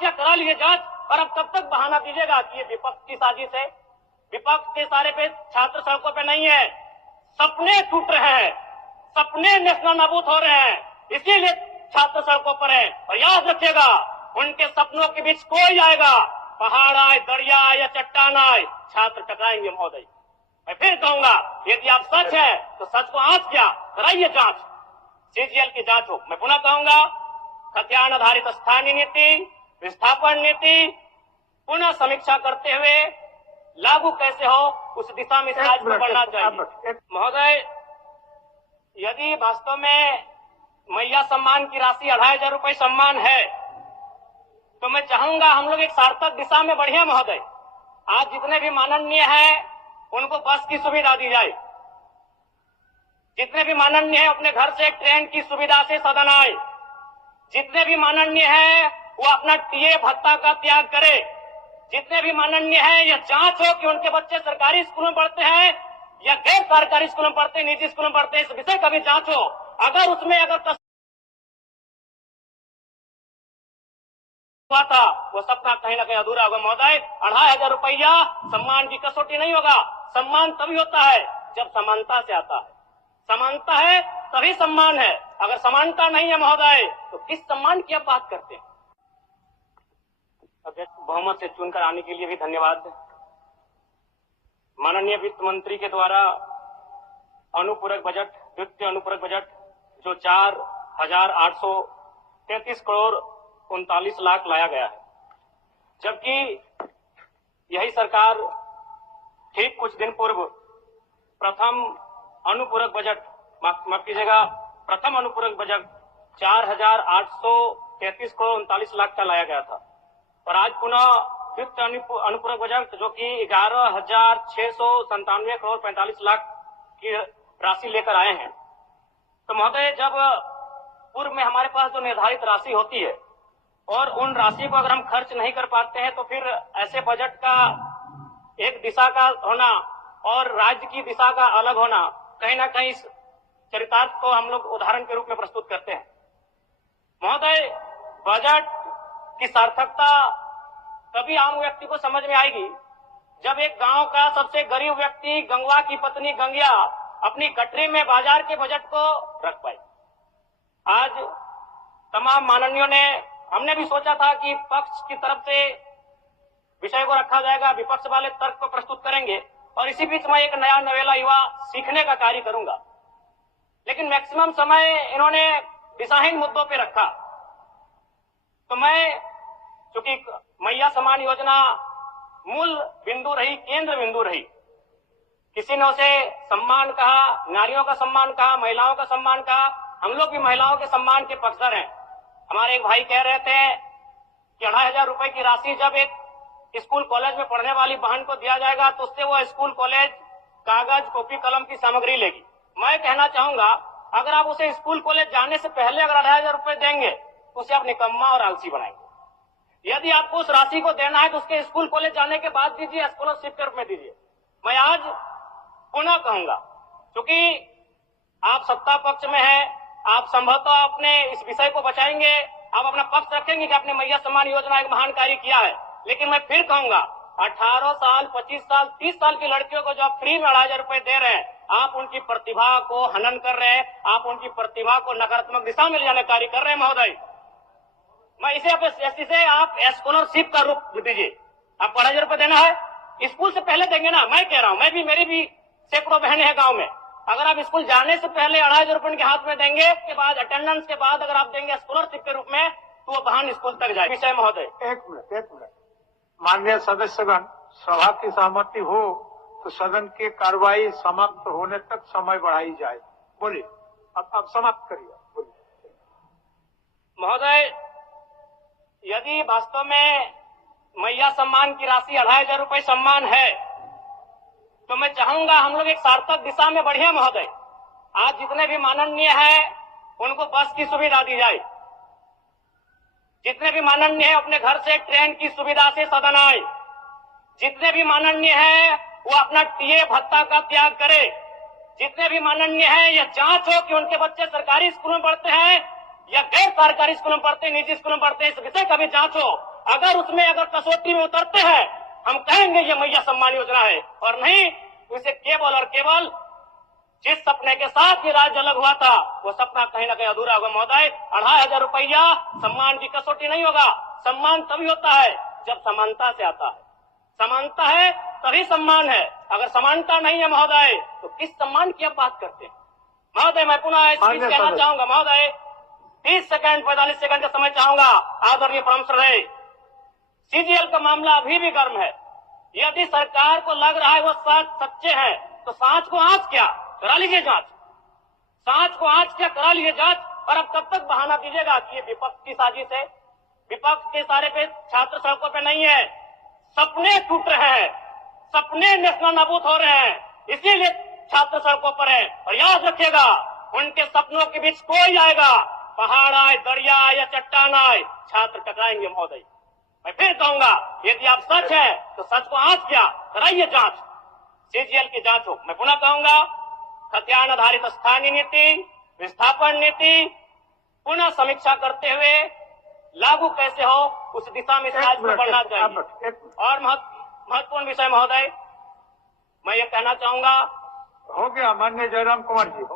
क्या करा लिए जांच, और अब तब तक बहाना दीजिएगा कि ये विपक्ष की साजिश है। विपक्ष के सारे पे छात्र सड़कों पे नहीं है, सपने टूट रहे हैं, सपने नेशनल नाबूद हो रहे हैं, इसीलिए छात्र सड़कों पर है। और याद रखिएगा, उनके सपनों के बीच कोई आएगा, पहाड़ आए, दरिया आए या चट्टान आए, छात्र टकराएंगे महोदय। मैं फिर कहूंगा, यदि आप सच है तो सच को आंच क्या कराइए जांच, सीजीएल की जांच हो। मैं पुनः कहूंगा, खतियान आधारित स्थानीय नीति, विस्थापन नीति पुनः समीक्षा करते हुए लागू कैसे हो, उस दिशा में राज्य को बढ़ना चाहिए। महोदय, यदि वास्तव में मैया सम्मान की राशि 2500 रुपए सम्मान है, तो मैं चाहूंगा हम लोग एक सार्थक दिशा में बढ़िए महोदय। आज जितने भी माननीय हैं उनको बस की सुविधा दी जाए, जितने भी माननीय हैं अपने घर से ट्रेन की सुविधा से सदन आए, जितने भी माननीय हैं वो अपना टीए भत्ता का त्याग करे, जितने भी माननीय हैं यह जांच हो कि उनके बच्चे सरकारी स्कूल में पढ़ते हैं या गैर सरकारी स्कूल में पढ़ते हैं, निजी स्कूल में पढ़ते हैं, इस विषय का भी जांच हो। अगर उसमें अगर हुआ था वो सपना कहीं ना कहीं अधूरा होगा महोदय। 2500 रुपया सम्मान की कसौटी नहीं होगा। सम्मान तभी होता है जब समानता से आता है, समानता है तभी सम्मान है। अगर समानता नहीं है महोदय तो किस सम्मान की आप बात करते हैं। अध्यक्ष, बहुमत से चुनकर आने के लिए भी धन्यवाद। माननीय वित्त मंत्री के द्वारा अनुपूरक बजट, द्वितीय अनुपूरक बजट जो 4,833 करोड़ 39 लाख लाया गया है, जबकि यही सरकार ठीक कुछ दिन पूर्व प्रथम अनुपूरक बजट, माफ कीजिएगा, प्रथम अनुपूरक बजट 4,833 करोड़ 39 लाख का लाया गया था, और आज पुनः द्वितीय अनुपूरक बजट जो कि 11,697 करोड़ 45 लाख की राशि लेकर आए हैं। तो महोदय, जब पूर्व में हमारे पास जो निर्धारित राशि होती है और उन राशि को अगर हम खर्च नहीं कर पाते हैं तो फिर ऐसे बजट का एक दिशा का होना और राज्य की दिशा का अलग होना, कहीं ना कहीं इस चरितार्थ को हम लोग उदाहरण के रूप में प्रस्तुत करते हैं। महोदय, बजट की सार्थकता तभी आम व्यक्ति को समझ में आएगी जब एक गांव का सबसे गरीब व्यक्ति, गंगवा की पत्नी गंगिया, अपनी गठरी में बाजार के बजट को रख पाए। आज तमाम माननीयों ने, हमने भी सोचा था कि पक्ष की तरफ से विषय को रखा जाएगा, विपक्ष वाले तर्क को प्रस्तुत करेंगे, और इसी बीच मैं एक नया नवेला युवा सीखने का कार्य करूंगा। लेकिन मैक्सिमम समय इन्होंने दिशाहीन मुद्दों पे रखा। तो मैं, चूंकि मैया सम्मान योजना मूल बिंदु रही, केंद्र बिंदु रही, किसी ने उसे सम्मान कहा, नारियों का सम्मान कहा, महिलाओं का सम्मान कहा, हम लोग भी महिलाओं के सम्मान के पक्षधर हैं। हमारे एक भाई कह रहे थे कि 2500 रुपए की राशि जब एक स्कूल कॉलेज में पढ़ने वाली बहन को दिया जाएगा तो उससे वो स्कूल कॉलेज कागज, कॉपी, कलम की सामग्री लेगी। मैं कहना चाहूंगा, अगर आप उसे स्कूल कॉलेज जाने से पहले अगर 2500 रुपए देंगे तो उसे आप निकम्मा और आलसी बनाएंगे। यदि आपको उस राशि को देना है तो उसके स्कूल कॉलेज जाने के बाद दीजिए, स्कॉलरशिप के रूप में दीजिए। मैं आज पुनः कहूंगा, क्योंकि आप सत्ता पक्ष में हैं, आप संभवतः अपने इस विषय को बचाएंगे, आप अपना पक्ष रखेंगे कि आपने मैया सम्मान योजना एक महान कार्य किया है। लेकिन मैं फिर कहूंगा, 18 साल, 25 साल, 30 साल की लड़कियों को जो आप फ्री में 2500 रुपए दे रहे हैं, आप उनकी प्रतिभा को हनन कर रहे हैं, आप उनकी प्रतिभा को नकारात्मक दिशा में ले जाने कार्य कर रहे हैं महोदय। मैं इसे आप स्कॉलरशिप का रूप दीजिए। आप 2500 रुपए देना है, स्कूल से पहले देंगे ना। मैं कह रहा हूं, मेरी भी सैकड़ों बहनें हैं गांव में, अगर आप स्कूल जाने से पहले 2500 रुपए उनके हाथ में देंगे, के बाद अटेंडेंस के बाद अगर आप देंगे स्कॉलरशिप के रूप में, तो वो बहन स्कूल तक जाए। विषय महोदय, एक मिनट, माननीय सदस्यगण, सभा की सहमति हो तो सदन की कार्रवाई समाप्त होने तक समय बढ़ाई जाए। बोलिए, अब समाप्त करिए। बोलिए महोदय, यदि वास्तव में मैया सम्मान की राशि 2500 रुपए सम्मान है, तो मैं चाहूंगा हम लोग एक सार्थक दिशा में बढ़िए महोदय। आज जितने भी माननीय हैं उनको बस की सुविधा दी जाए, जितने भी माननीय हैं अपने घर से ट्रेन की सुविधा से सदन आए, जितने भी माननीय हैं वो अपना टीए भत्ता का त्याग करे, जितने भी माननीय हैं यह जांच हो कि उनके बच्चे सरकारी स्कूल में पढ़ते हैं या गैर सरकारी स्कूल में पढ़ते हैं, निजी स्कूल में पढ़ते हैं, इस विषय का भी जांच हो। अगर उसमें अगर कसौटी में उतरते हैं, हम कहेंगे ये मैया सम्मान योजना है, और नहीं उसे केवल और केवल जिस सपने के साथ ये राज्य अलग हुआ था वो सपना कहीं ना कहीं अधूरा होगा। महोदय, 2500 रुपया सम्मान की कसौटी नहीं होगा। सम्मान तभी होता है जब समानता से आता है। समानता है तभी सम्मान है। अगर समानता नहीं है महोदय तो किस सम्मान की आप बात करते हैं? महोदय, मैं पुनः इस चीज कहना चाहूंगा। महोदय, 30 सेकंड 45 सेकंड का समय चाहूंगा। आदरणीय परम श्रद्धेय, सीजीएल का मामला अभी भी गर्म है। यदि सरकार को लग रहा है वो सच्चे हैं तो सांच को आंच क्या करा लीजिए जांच, सांच को आंच क्या करा लीजिए जांच। और अब तब तक बहाना दीजिएगा कि ये विपक्ष की साजिश है। विपक्ष के सारे पे छात्र सड़कों पे नहीं है, सपने टूट रहे हैं, सपने नेस्ता नाबूद हो रहे हैं, इसीलिए छात्र सड़कों पर है। और याद रखिएगा, उनके सपनों के बीच कोई आएगा, पहाड़ आए, दरिया आए या चट्टान आए, छात्र टकराएंगे। महोदय, मैं फिर कहूंगा, यदि आप सच है तो सच को आंच क्या कराइए जांच, सीजीएल की जांच हो। मैं पुनः कहूंगा, खतियान आधारित स्थानीय नीति, विस्थापन नीति पुनः समीक्षा करते हुए लागू कैसे हो उस दिशा में राज्य बढ़ना चाहिए। और महत्वपूर्ण विषय महोदय, मैं ये कहना चाहूंगा, हो गया माननीय जयराम कुमार जी।